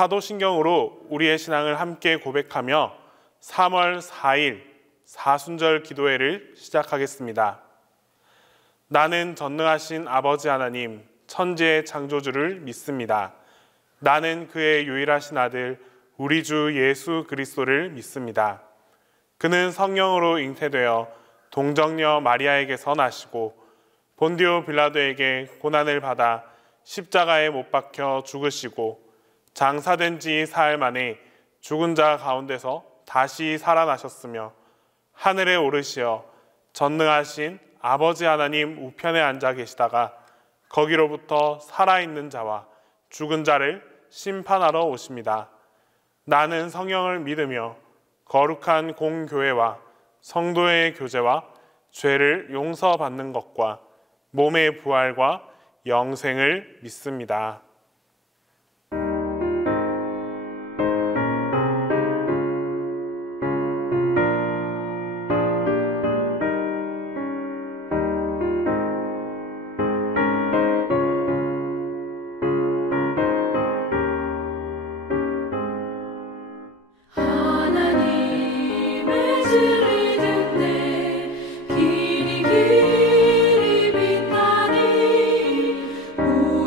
사도신경으로 우리의 신앙을 함께 고백하며 3월 4일 사순절 기도회를 시작하겠습니다. 나는 전능하신 아버지 하나님, 천지의 창조주를 믿습니다. 나는 그의 유일하신 아들, 우리 주 예수 그리스도를 믿습니다. 그는 성령으로 잉태되어 동정녀 마리아에게서 나시고 본디오 빌라도에게 고난을 받아 십자가에 못 박혀 죽으시고 장사된 지 사흘 만에 죽은 자 가운데서 다시 살아나셨으며 하늘에 오르시어 전능하신 아버지 하나님 우편에 앉아 계시다가 거기로부터 살아있는 자와 죽은 자를 심판하러 오십니다. 나는 성령을 믿으며 거룩한 공교회와 성도의 교제와 죄를 용서받는 것과 몸의 부활과 영생을 믿습니다.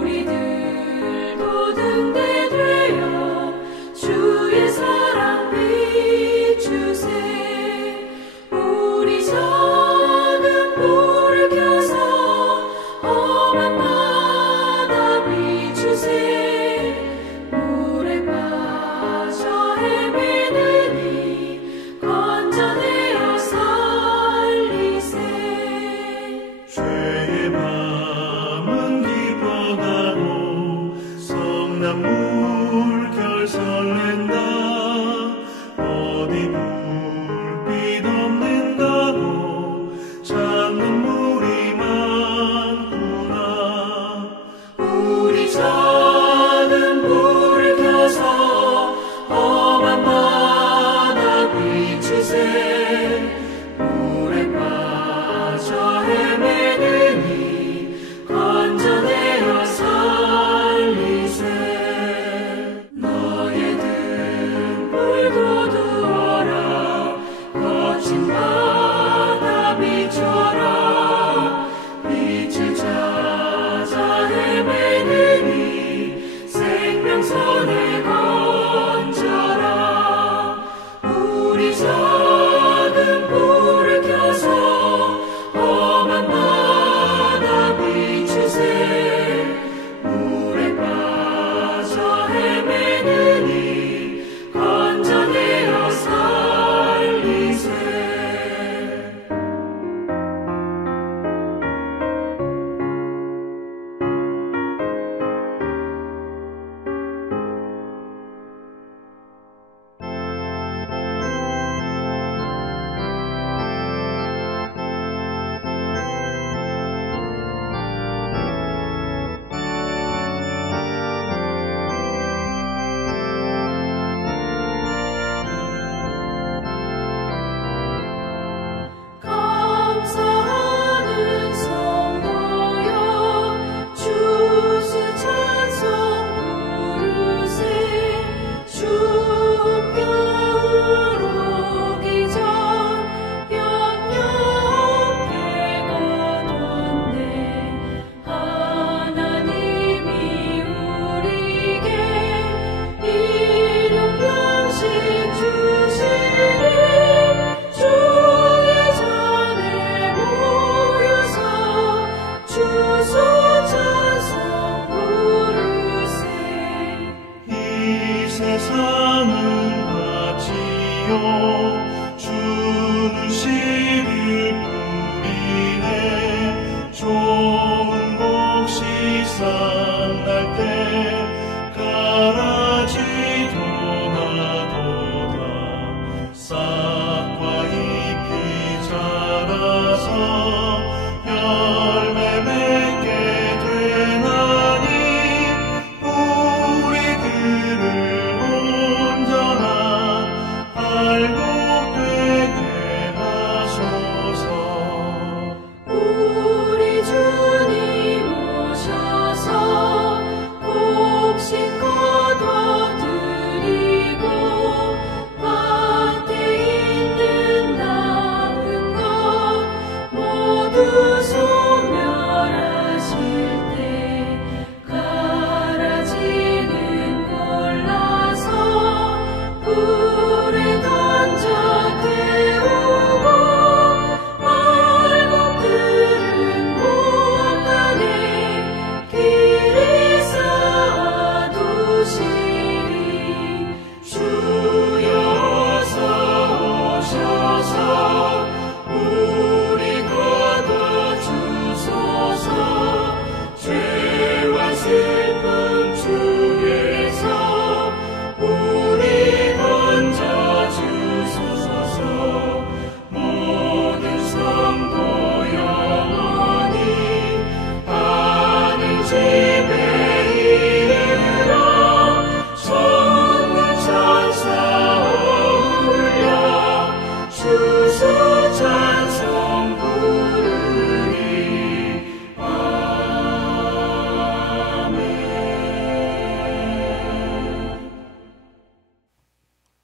우리들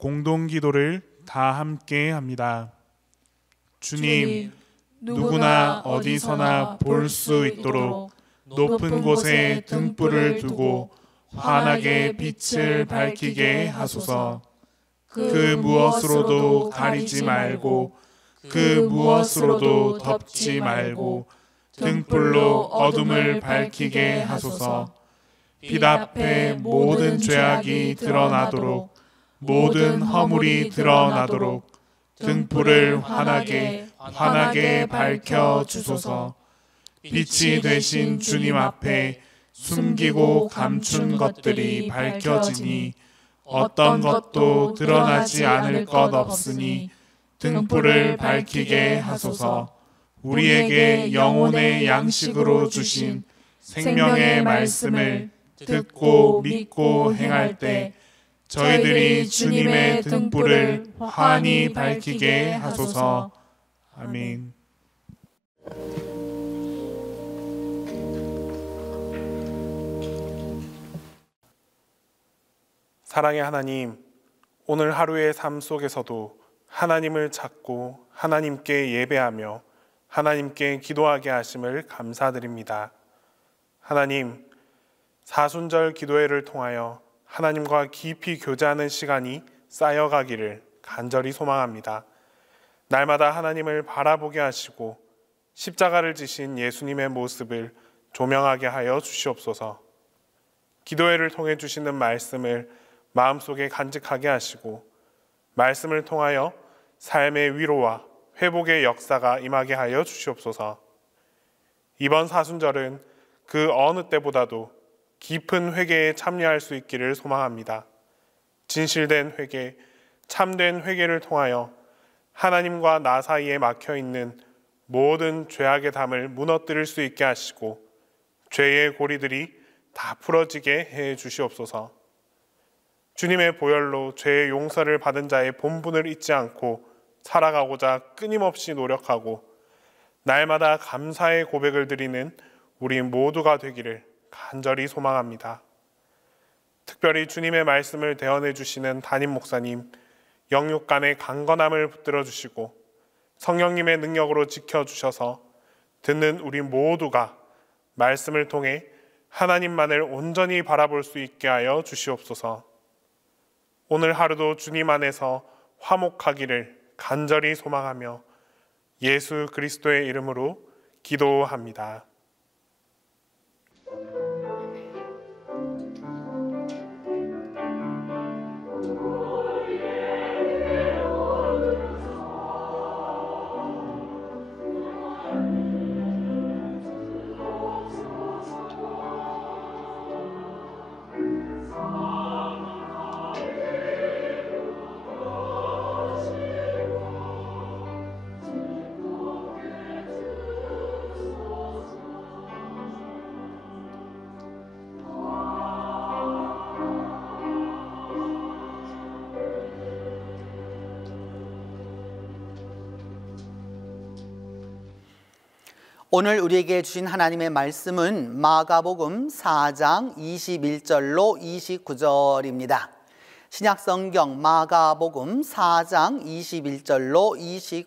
공동기도를 다 함께 합니다. 주님, 누구나 어디서나 볼 수 있도록 높은 곳에 등불을 두고 환하게 빛을 밝히게 하소서. 그 무엇으로도 가리지 말고 그 무엇으로도 덮지 말고 등불로 어둠을 밝히게 하소서. 빛 앞에 모든 죄악이 드러나도록 모든 허물이 드러나도록 등불을 환하게 밝혀 주소서. 빛이 되신 주님 앞에 숨기고 감춘 것들이 밝혀지니 어떤 것도 드러나지 않을 것 없으니 등불을 밝히게 하소서. 우리에게 영혼의 양식으로 주신 생명의 말씀을 듣고 믿고 행할 때 저희들이 주님의 등불을 환히 밝히게 하소서. 아멘. 사랑의 하나님, 오늘 하루의 삶 속에서도 하나님을 찾고 하나님께 예배하며 하나님께 기도하게 하심을 감사드립니다. 하나님, 사순절 기도회를 통하여 하나님과 깊이 교제하는 시간이 쌓여가기를 간절히 소망합니다. 날마다 하나님을 바라보게 하시고 십자가를 지신 예수님의 모습을 조명하게 하여 주시옵소서. 기도회를 통해 주시는 말씀을 마음속에 간직하게 하시고 말씀을 통하여 삶의 위로와 회복의 역사가 임하게 하여 주시옵소서. 이번 사순절은 그 어느 때보다도 깊은 회개에 참여할 수 있기를 소망합니다. 진실된 회개, 참된 회개를 통하여 하나님과 나 사이에 막혀있는 모든 죄악의 담을 무너뜨릴 수 있게 하시고 죄의 고리들이 다 풀어지게 해 주시옵소서. 주님의 보혈로 죄의 용서를 받은 자의 본분을 잊지 않고 살아가고자 끊임없이 노력하고 날마다 감사의 고백을 드리는 우리 모두가 되기를 간절히 소망합니다. 특별히 주님의 말씀을 대언해 주시는 담임 목사님, 영육간의 강건함을 붙들어 주시고 성령님의 능력으로 지켜주셔서 듣는 우리 모두가 말씀을 통해 하나님만을 온전히 바라볼 수 있게 하여 주시옵소서. 오늘 하루도 주님 안에서 화목하기를 간절히 소망하며 예수 그리스도의 이름으로 기도합니다. 오늘 우리에게 주신 하나님의 말씀은 마가복음 4장 21절로 29절입니다. 신약성경 마가복음 4장 21절로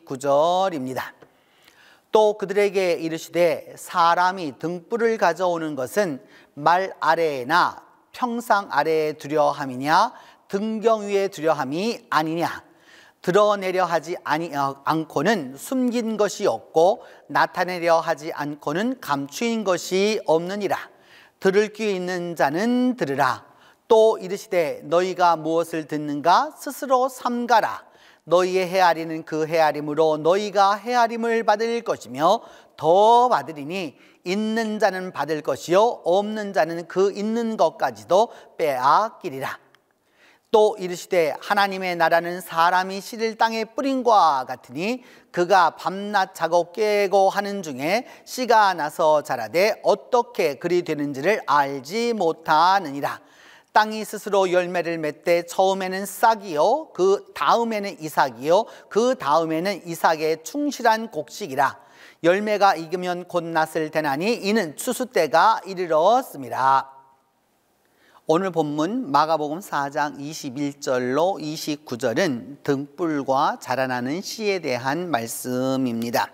29절입니다. 또 그들에게 이르시되 사람이 등불을 가져오는 것은 말 아래나 평상 아래에 두려 함이냐 등경 위에 두려 함이 아니냐. 드러내려 하지 않고는 숨긴 것이 없고 나타내려 하지 않고는 감추인 것이 없느니라. 들을 귀 있는 자는 들으라. 또 이르시되 너희가 무엇을 듣는가 스스로 삼가라. 너희의 헤아리는 그 헤아림으로 너희가 헤아림을 받을 것이며 더 받으리니 있는 자는 받을 것이요 없는 자는 그 있는 것까지도 빼앗기리라. 또 이르시되 하나님의 나라는 사람이 씨를 땅에 뿌린과 같으니 그가 밤낮 자고 깨고 하는 중에 씨가 나서 자라되 어떻게 그리 되는지를 알지 못하느니라. 땅이 스스로 열매를 맺되 처음에는 싹이요 그 다음에는 이삭이요 그 다음에는 이삭의 충실한 곡식이라. 열매가 익으면 곧 낫을 대나니 이는 추수 때가 이르렀습니다. 오늘 본문 마가복음 4장 21절로 29절은 등불과 자라나는 씨에 대한 말씀입니다.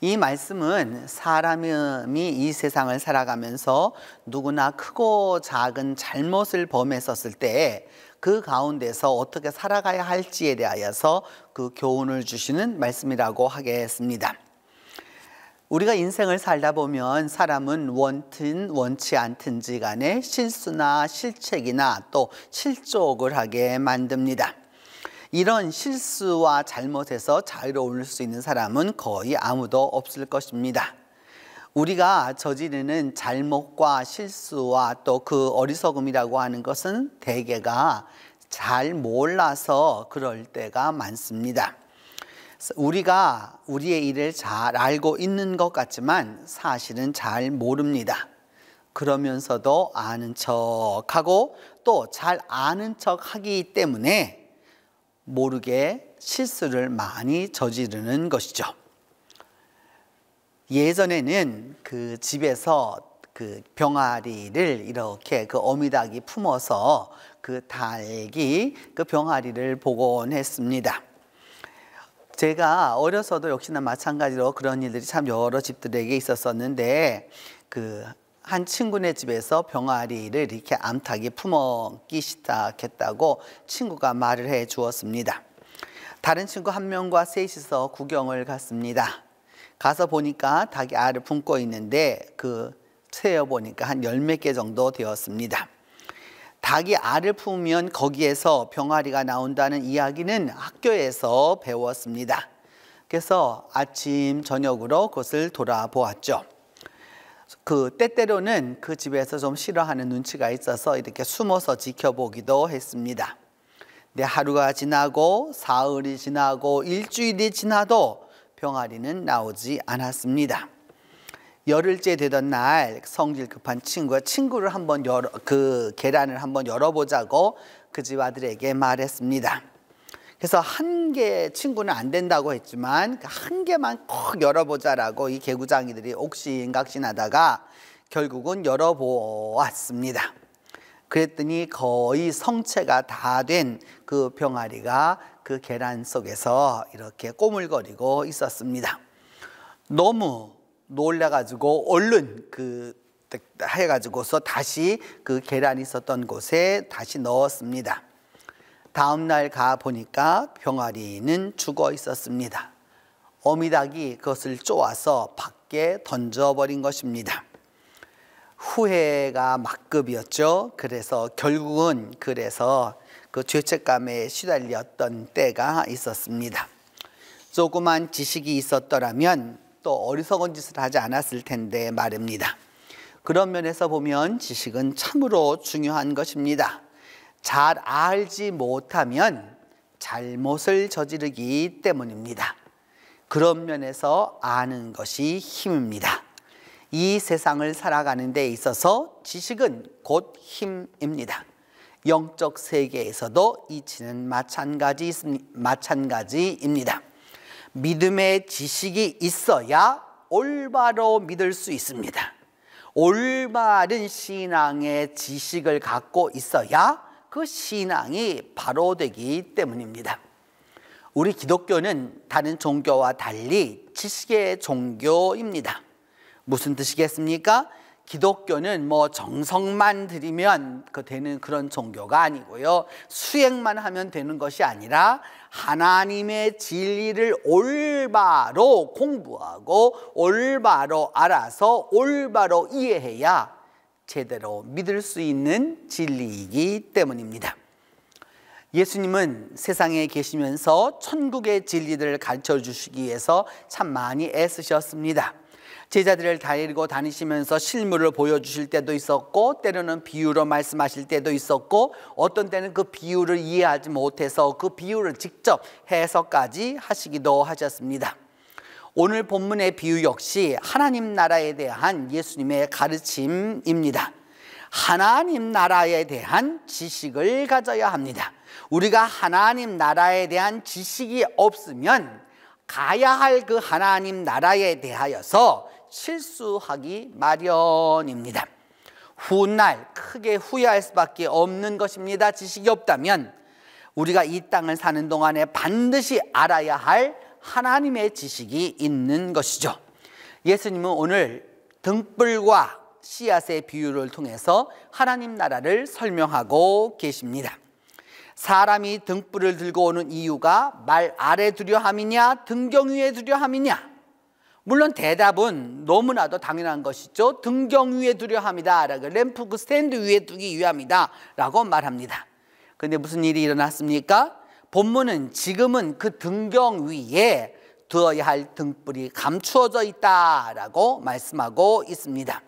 이 말씀은 사람이 이 세상을 살아가면서 누구나 크고 작은 잘못을 범했었을 때 그 가운데서 어떻게 살아가야 할지에 대하여서 그 교훈을 주시는 말씀이라고 하겠습니다. 우리가 인생을 살다 보면 사람은 원든 원치 않든지 간에 실수나 실책이나 또 실족을 하게 만듭니다. 이런 실수와 잘못에서 자유로울 수 있는 사람은 거의 아무도 없을 것입니다. 우리가 저지르는 잘못과 실수와 또 그 어리석음이라고 하는 것은 대개가 잘 몰라서 그럴 때가 많습니다. 우리가 우리의 일을 잘 알고 있는 것 같지만 사실은 잘 모릅니다. 그러면서도 아는 척하고 또 잘 아는 척하기 때문에 모르게 실수를 많이 저지르는 것이죠. 예전에는 그 집에서 그 병아리를 이렇게 그 어미닭이 품어서 그 닭이 그 병아리를 보곤 했습니다. 제가 어려서도 역시나 마찬가지로 그런 일들이 참 여러 집들에게 있었었는데 그 한 친구네 집에서 병아리를 이렇게 암탉이 품어기 시작했다고 친구가 말을 해 주었습니다. 다른 친구 한 명과 셋이서 구경을 갔습니다. 가서 보니까 닭이 알을 품고 있는데 그 세어보니까 한 10몇 개 정도 되었습니다. 닭이 알을 품으면 거기에서 병아리가 나온다는 이야기는 학교에서 배웠습니다. 그래서 아침 저녁으로 그것을 돌아보았죠. 그 때때로는 그 집에서 좀 싫어하는 눈치가 있어서 이렇게 숨어서 지켜보기도 했습니다. 근데 하루가 지나고 사흘이 지나고 일주일이 지나도 병아리는 나오지 않았습니다. 열흘째 되던 날 성질 급한 친구가 친구를 한번 그 계란을 한번 열어보자고 그 집 아들에게 말했습니다. 그래서 한 개 친구는 안 된다고 했지만 한 개만 꼭 열어보자라고 이 개구장이들이 옥신각신하다가 결국은 열어보았습니다. 그랬더니 거의 성체가 다 된 그 병아리가 그 계란 속에서 이렇게 꼬물거리고 있었습니다. 너무 놀라가지고 얼른 해가지고서 다시 그 계란이 있었던 곳에 다시 넣었습니다. 다음 날 가 보니까 병아리는 죽어 있었습니다. 어미닭이 그것을 쪼아서 밖에 던져버린 것입니다. 후회가 막급이었죠. 그래서 결국은 그 죄책감에 시달렸던 때가 있었습니다. 조그만 지식이 있었더라면 또 어리석은 짓을 하지 않았을 텐데 말입니다. 그런 면에서 보면 지식은 참으로 중요한 것입니다. 잘 알지 못하면 잘못을 저지르기 때문입니다. 그런 면에서 아는 것이 힘입니다. 이 세상을 살아가는 데 있어서 지식은 곧 힘입니다. 영적 세계에서도 이치는 마찬가지입니다. 믿음의 지식이 있어야 올바로 믿을 수 있습니다. 올바른 신앙의 지식을 갖고 있어야 그 신앙이 바로 되기 때문입니다. 우리 기독교는 다른 종교와 달리 지식의 종교입니다. 무슨 뜻이겠습니까? 기독교는 뭐 정성만 들이면 되는 그런 종교가 아니고요. 수행만 하면 되는 것이 아니라 하나님의 진리를 올바로 공부하고 올바로 알아서 올바로 이해해야 제대로 믿을 수 있는 진리이기 때문입니다. 예수님은 세상에 계시면서 천국의 진리들을 가르쳐 주시기 위해서 참 많이 애쓰셨습니다. 제자들을 데리고 다니시면서 실물을 보여주실 때도 있었고 때로는 비유로 말씀하실 때도 있었고 어떤 때는 그 비유를 이해하지 못해서 그 비유를 직접 해석까지 하시기도 하셨습니다. 오늘 본문의 비유 역시 하나님 나라에 대한 예수님의 가르침입니다. 하나님 나라에 대한 지식을 가져야 합니다. 우리가 하나님 나라에 대한 지식이 없으면 가야 할 그 하나님 나라에 대하여서 실수하기 마련입니다. 훗날 크게 후회할 수밖에 없는 것입니다. 지식이 없다면 우리가 이 땅을 사는 동안에 반드시 알아야 할 하나님의 지식이 있는 것이죠. 예수님은 오늘 등불과 씨앗의 비유를 통해서 하나님 나라를 설명하고 계십니다. 사람이 등불을 들고 오는 이유가 말 아래 두려 함이냐 등경 위에 두려 함이냐? 물론 대답은 너무나도 당연한 것이죠. 등경 위에 두려 함이다 라고, 램프 그 스탠드 위에 두기 위함이다 라고 말합니다. 그런데 무슨 일이 일어났습니까? 본문은 지금은 그 등경 위에 두어야 할 등불이 감추어져 있다라고 말씀하고 있습니다.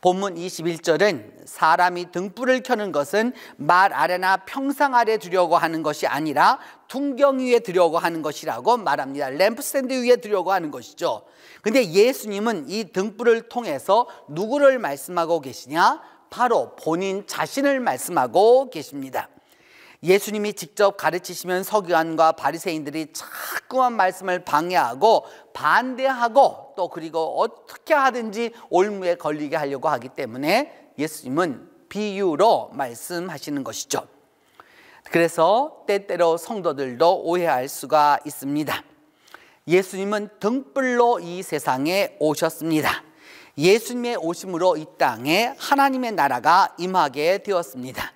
본문 21절은 사람이 등불을 켜는 것은 말 아래나 평상 아래 두려고 하는 것이 아니라 등경 위에 두려고 하는 것이라고 말합니다. 램프 스탠드 위에 두려고 하는 것이죠. 근데 예수님은 이 등불을 통해서 누구를 말씀하고 계시냐? 바로 본인 자신을 말씀하고 계십니다. 예수님이 직접 가르치시면 서기관과 바리새인들이 자꾸만 말씀을 방해하고 반대하고 또 그리고 어떻게 하든지 올무에 걸리게 하려고 하기 때문에 예수님은 비유로 말씀하시는 것이죠. 그래서 때때로 성도들도 오해할 수가 있습니다. 예수님은 등불로 이 세상에 오셨습니다. 예수님의 오심으로 이 땅에 하나님의 나라가 임하게 되었습니다.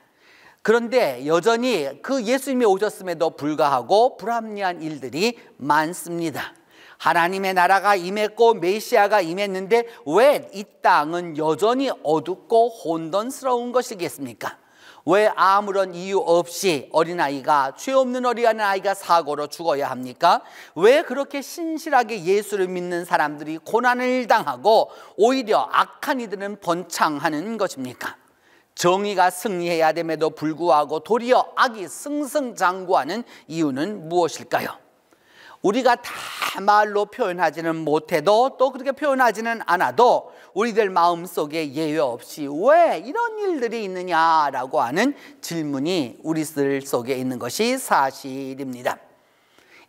그런데 여전히 그 예수님이 오셨음에도 불구하고 불합리한 일들이 많습니다. 하나님의 나라가 임했고 메시아가 임했는데 왜 이 땅은 여전히 어둡고 혼돈스러운 것이겠습니까? 왜 아무런 이유 없이 어린아이가, 죄 없는 어린아이가 사고로 죽어야 합니까? 왜 그렇게 신실하게 예수를 믿는 사람들이 고난을 당하고 오히려 악한 이들은 번창하는 것입니까? 정의가 승리해야 됨에도 불구하고 도리어 악이 승승장구하는 이유는 무엇일까요? 우리가 다 말로 표현하지는 못해도 또 그렇게 표현하지는 않아도 우리들 마음속에 예외 없이 왜 이런 일들이 있느냐라고 하는 질문이 우리들 속에 있는 것이 사실입니다.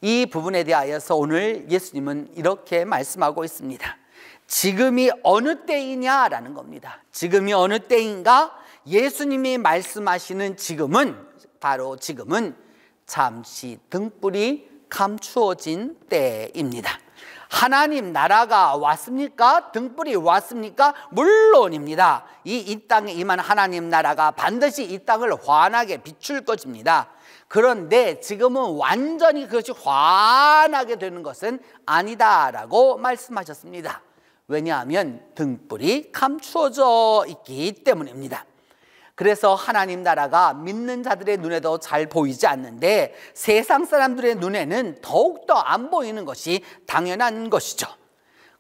이 부분에 대하여서 오늘 예수님은 이렇게 말씀하고 있습니다. 지금이 어느 때이냐라는 겁니다. 지금이 어느 때인가? 예수님이 말씀하시는 지금은 바로 지금은 잠시 등불이 감추어진 때입니다. 하나님 나라가 왔습니까? 등불이 왔습니까? 물론입니다. 이 땅에 임한 하나님 나라가 반드시 이 땅을 환하게 비출 것입니다. 그런데 지금은 완전히 그것이 환하게 되는 것은 아니다라고 말씀하셨습니다. 왜냐하면 등불이 감추어져 있기 때문입니다. 그래서 하나님 나라가 믿는 자들의 눈에도 잘 보이지 않는데 세상 사람들의 눈에는 더욱더 안 보이는 것이 당연한 것이죠.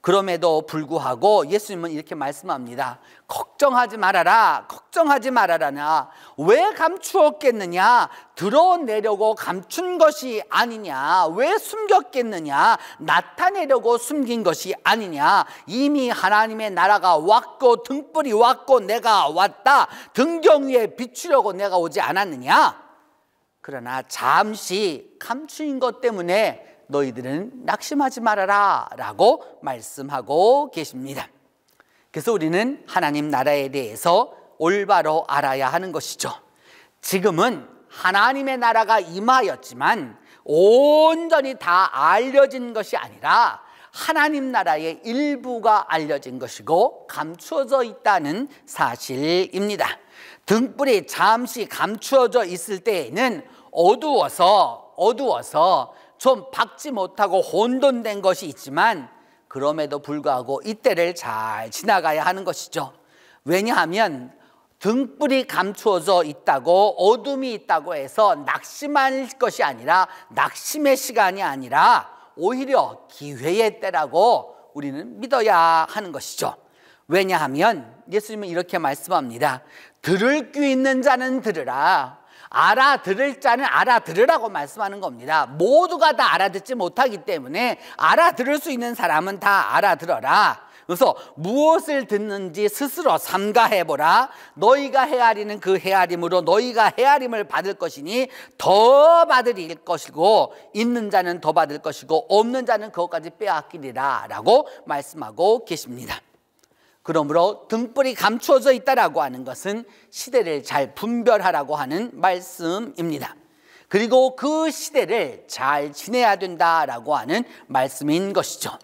그럼에도 불구하고 예수님은 이렇게 말씀합니다. 걱정하지 말아라, 걱정하지 말아라나. 왜 감추었겠느냐? 드러내려고 감춘 것이 아니냐? 왜 숨겼겠느냐? 나타내려고 숨긴 것이 아니냐? 이미 하나님의 나라가 왔고 등불이 왔고 내가 왔다. 등경 위에 비추려고 내가 오지 않았느냐? 그러나 잠시 감추인 것 때문에 너희들은 낙심하지 말아라 라고 말씀하고 계십니다. 그래서 우리는 하나님 나라에 대해서 올바로 알아야 하는 것이죠. 지금은 하나님의 나라가 임하였지만 온전히 다 알려진 것이 아니라 하나님 나라의 일부가 알려진 것이고 감추어져 있다는 사실입니다. 등불이 잠시 감추어져 있을 때에는 어두워서 좀 밝지 못하고 혼돈된 것이 있지만 그럼에도 불구하고 이때를 잘 지나가야 하는 것이죠. 왜냐하면 등불이 감추어져 있다고 어둠이 있다고 해서 낙심할 것이 아니라 낙심의 시간이 아니라 오히려 기회의 때라고 우리는 믿어야 하는 것이죠. 왜냐하면 예수님은 이렇게 말씀합니다. 들을 귀 있는 자는 들으라. 알아들을 자는 알아들으라고 말씀하는 겁니다. 모두가 다 알아듣지 못하기 때문에 알아들을 수 있는 사람은 다 알아들어라. 그래서 무엇을 듣는지 스스로 삼가해보라. 너희가 헤아리는 그 헤아림으로 너희가 헤아림을 받을 것이니 더 받을 것이고 있는 자는 더 받을 것이고 없는 자는 그것까지 빼앗기리라 라고 말씀하고 계십니다. 그러므로 등불이 감추어져 있다라고 하는 것은 시대를 잘 분별하라고 하는 말씀입니다. 그리고 그 시대를 잘 지내야 된다라고 하는 말씀인 것이죠.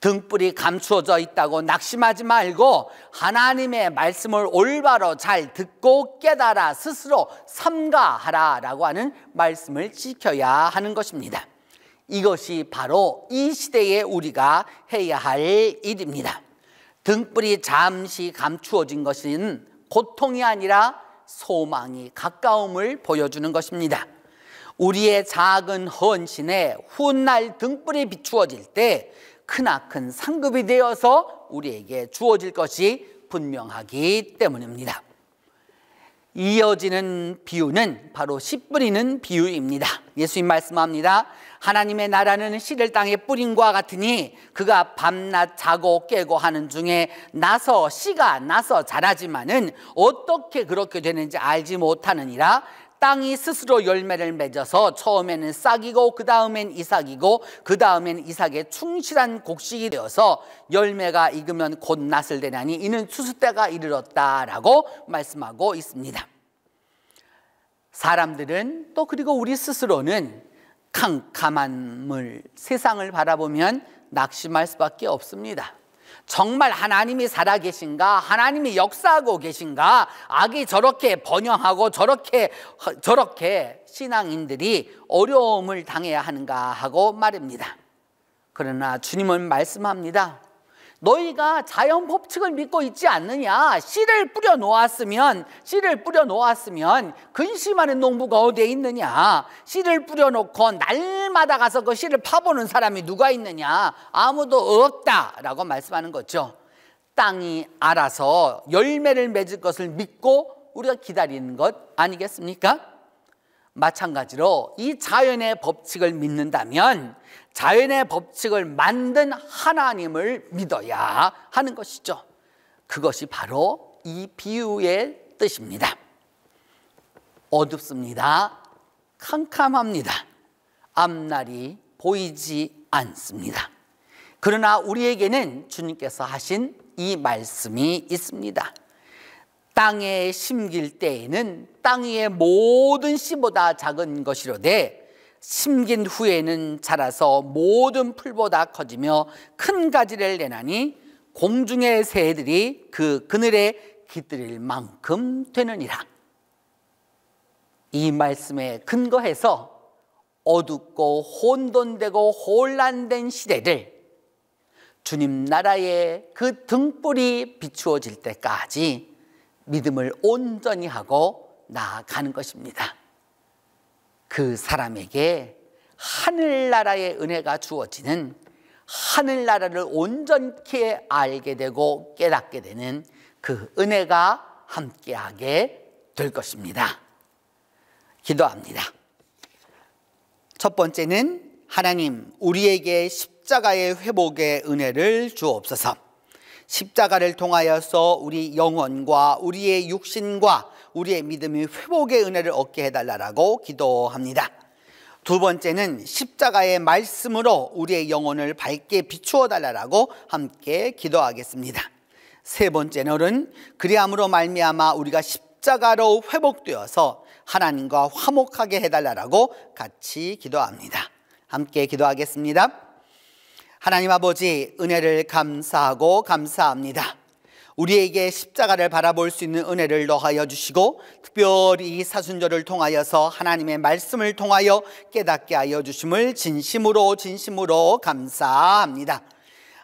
등불이 감추어져 있다고 낙심하지 말고 하나님의 말씀을 올바로 잘 듣고 깨달아 스스로 삼가하라라고 하는 말씀을 지켜야 하는 것입니다. 이것이 바로 이 시대에 우리가 해야 할 일입니다. 등불이 잠시 감추어진 것은 고통이 아니라 소망이 가까움을 보여주는 것입니다. 우리의 작은 헌신에 훗날 등불이 비추어질 때 크나큰 상급이 되어서 우리에게 주어질 것이 분명하기 때문입니다. 이어지는 비유는 바로 씨 뿌리는 비유입니다. 예수님 말씀합니다. 하나님의 나라는 씨를 땅에 뿌린과 같으니 그가 밤낮 자고 깨고 하는 중에 씨가 나서 자라지만은 어떻게 그렇게 되는지 알지 못하느니라. 땅이 스스로 열매를 맺어서 처음에는 싹이고 그 다음엔 이삭이고 그 다음엔 이삭의 충실한 곡식이 되어서 열매가 익으면 곧 낫을 되나니 이는 추수 때가 이르렀다라고 말씀하고 있습니다. 사람들은 또 그리고 우리 스스로는 캄캄한 세상을 바라보면 낙심할 수밖에 없습니다. 정말 하나님이 살아계신가? 하나님이 역사하고 계신가? 악이 저렇게 번영하고 저렇게 신앙인들이 어려움을 당해야 하는가 하고 말입니다. 그러나 주님은 말씀합니다. 너희가 자연 법칙을 믿고 있지 않느냐? 씨를 뿌려 놓았으면 근심하는 농부가 어디에 있느냐? 씨를 뿌려 놓고 날마다 가서 그 씨를 파보는 사람이 누가 있느냐? 아무도 없다라고 말씀하는 거죠. 땅이 알아서 열매를 맺을 것을 믿고 우리가 기다리는 것 아니겠습니까? 마찬가지로 이 자연의 법칙을 믿는다면 자연의 법칙을 만든 하나님을 믿어야 하는 것이죠. 그것이 바로 이 비유의 뜻입니다. 어둡습니다. 캄캄합니다. 앞날이 보이지 않습니다. 그러나 우리에게는 주님께서 하신 이 말씀이 있습니다. 땅에 심길 때에는 땅 위의 모든 씨보다 작은 것이로되 심긴 후에는 자라서 모든 풀보다 커지며 큰 가지를 내나니 공중의 새들이 그 그늘에 깃들일 만큼 되느니라. 이 말씀에 근거해서 어둡고 혼돈되고 혼란된 시대를 주님 나라의 그 등불이 비추어질 때까지 믿음을 온전히 하고 나아가는 것입니다. 그 사람에게 하늘나라의 은혜가 주어지는, 하늘나라를 온전히 알게 되고 깨닫게 되는 그 은혜가 함께하게 될 것입니다. 기도합니다. 첫 번째는 하나님, 우리에게 십자가의 회복의 은혜를 주옵소서. 십자가를 통하여서 우리 영혼과 우리의 육신과 우리의 믿음이 회복의 은혜를 얻게 해달라고 기도합니다. 두 번째는 십자가의 말씀으로 우리의 영혼을 밝게 비추어 달라고 함께 기도하겠습니다. 세 번째는 그리함으로 말미암아 우리가 십자가로 회복되어서 하나님과 화목하게 해달라고 같이 기도합니다. 함께 기도하겠습니다. 하나님 아버지, 은혜를 감사하고 감사합니다. 우리에게 십자가를 바라볼 수 있는 은혜를 더하여 주시고 특별히 이 사순절을 통하여서 하나님의 말씀을 통하여 깨닫게 하여 주심을 진심으로 감사합니다.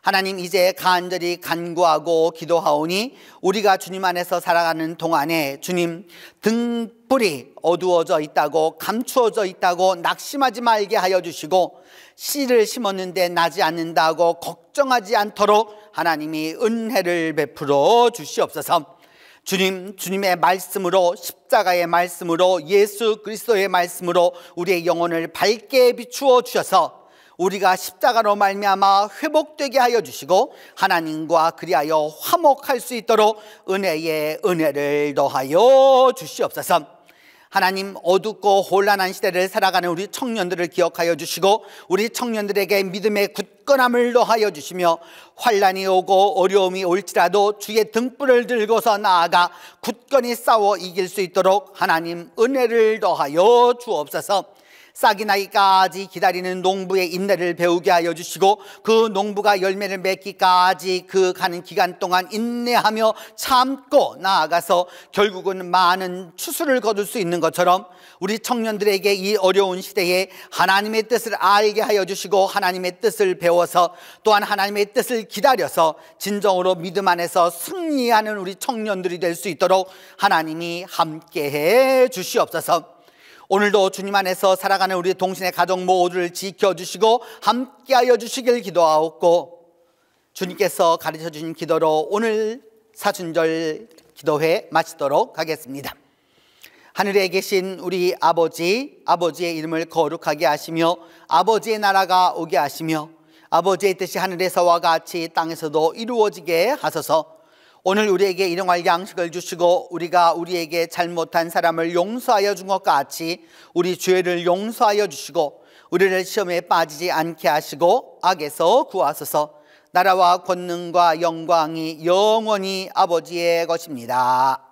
하나님, 이제 간절히 간구하고 기도하오니 우리가 주님 안에서 살아가는 동안에 주님, 등불이 어두워져 있다고, 감추어져 있다고 낙심하지 말게 하여 주시고 씨를 심었는데 나지 않는다고 걱정하지 않도록 하나님이 은혜를 베풀어 주시옵소서. 주님의 말씀으로, 십자가의 말씀으로, 예수 그리스도의 말씀으로 우리의 영혼을 밝게 비추어 주셔서 우리가 십자가로 말미암아 회복되게 하여 주시고 하나님과 그리하여 화목할 수 있도록 은혜에 은혜를 더하여 주시옵소서. 하나님, 어둡고 혼란한 시대를 살아가는 우리 청년들을 기억하여 주시고 우리 청년들에게 믿음의 굳건함을 더하여 주시며 환난이 오고 어려움이 올지라도 주의 등불을 들고서 나아가 굳건히 싸워 이길 수 있도록 하나님 은혜를 더하여 주옵소서. 싹이 나기까지 기다리는 농부의 인내를 배우게 하여 주시고 그 농부가 열매를 맺기까지 그 가는 기간 동안 인내하며 참고 나아가서 결국은 많은 추수를 거둘 수 있는 것처럼 우리 청년들에게 이 어려운 시대에 하나님의 뜻을 알게 하여 주시고 하나님의 뜻을 배워서 또한 하나님의 뜻을 기다려서 진정으로 믿음 안에서 승리하는 우리 청년들이 될 수 있도록 하나님이 함께해 주시옵소서. 오늘도 주님 안에서 살아가는 우리 동신의 가족 모두를 지켜주시고 함께하여 주시길 기도하옵고 주님께서 가르쳐 주신 기도로 오늘 사순절 기도회 마치도록 하겠습니다. 하늘에 계신 우리 아버지, 아버지의 이름을 거룩하게 하시며 아버지의 나라가 오게 하시며 아버지의 뜻이 하늘에서와 같이 땅에서도 이루어지게 하소서. 오늘 우리에게 일용할 양식을 주시고 우리가 우리에게 잘못한 사람을 용서하여 준 것 같이 우리 죄를 용서하여 주시고 우리를 시험에 빠지지 않게 하시고 악에서 구하소서. 나라와 권능과 영광이 영원히 아버지의 것입니다.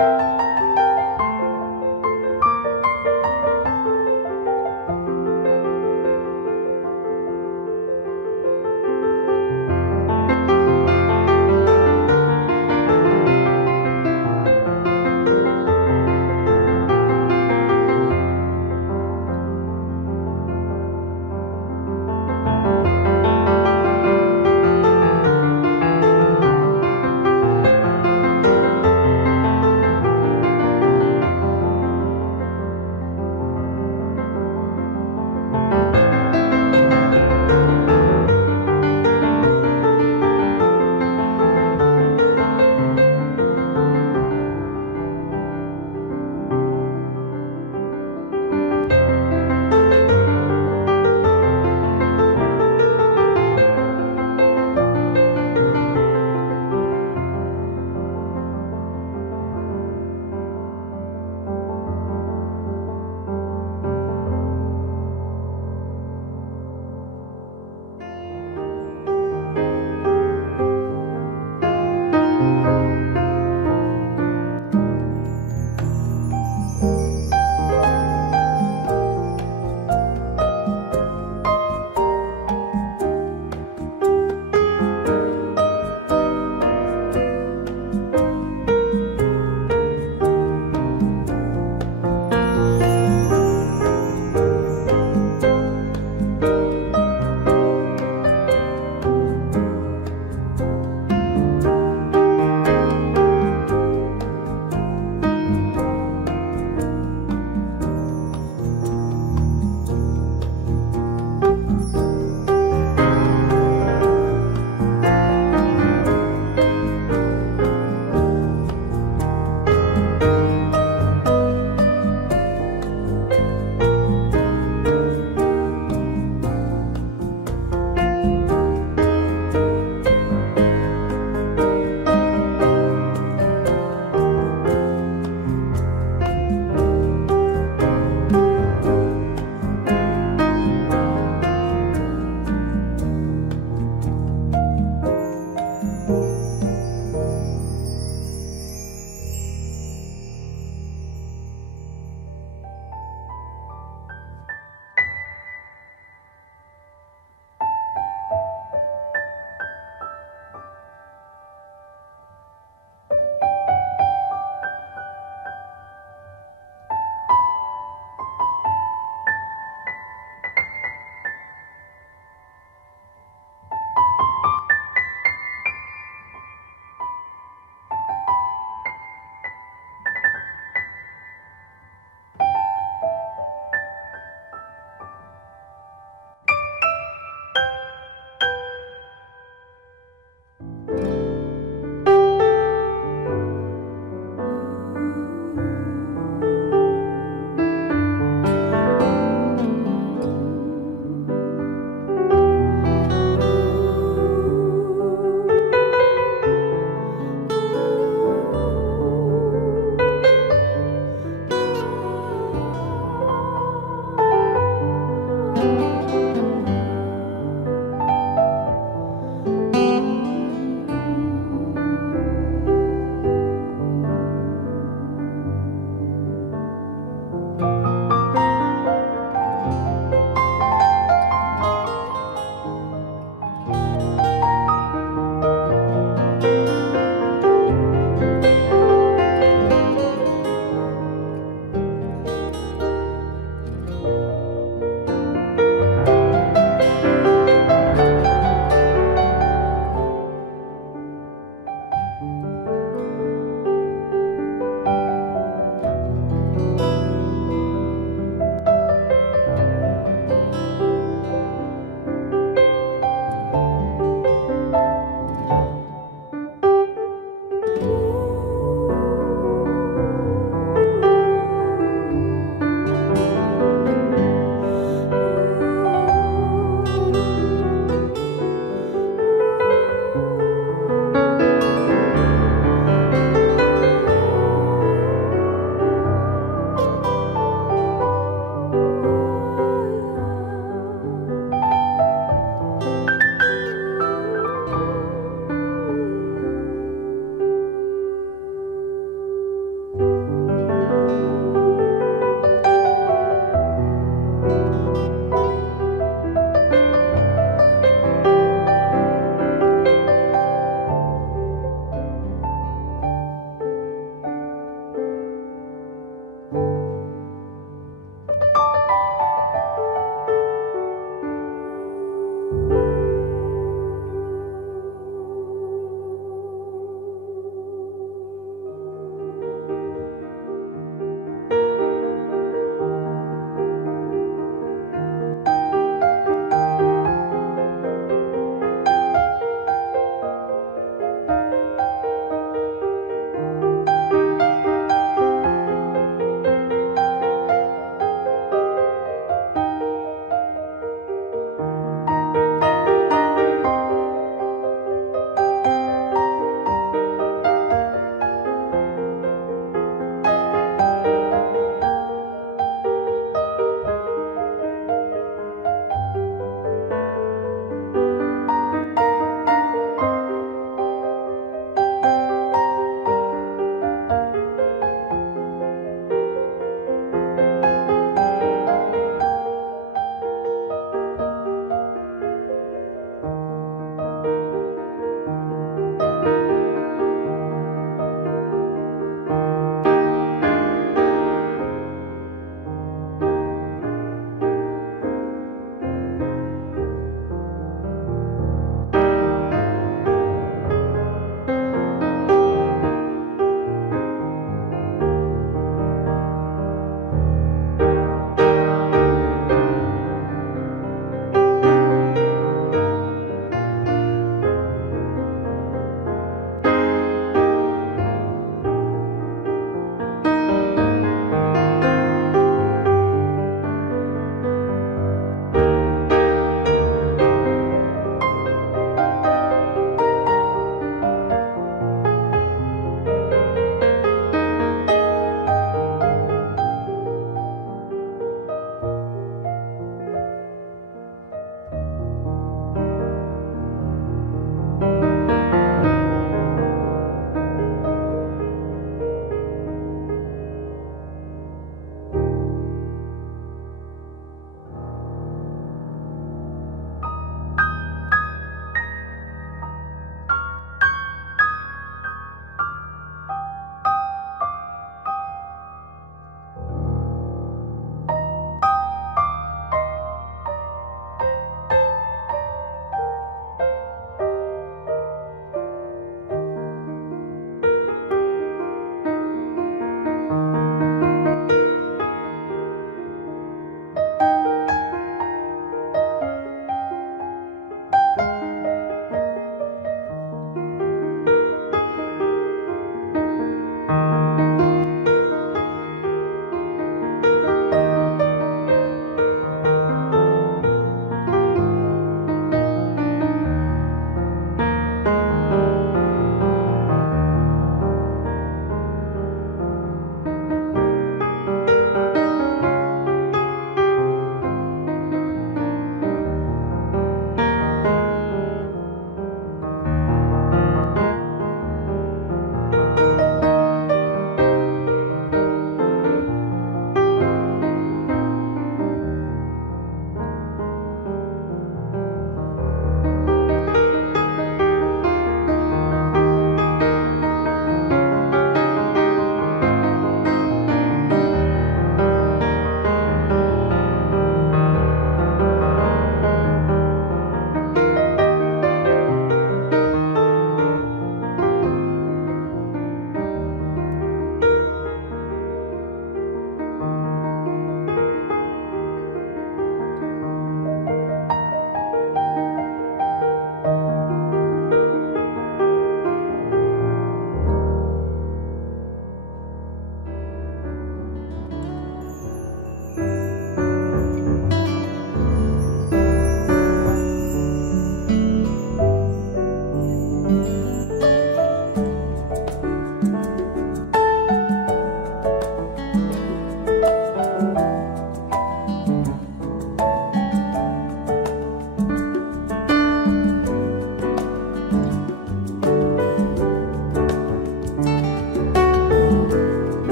있습니다.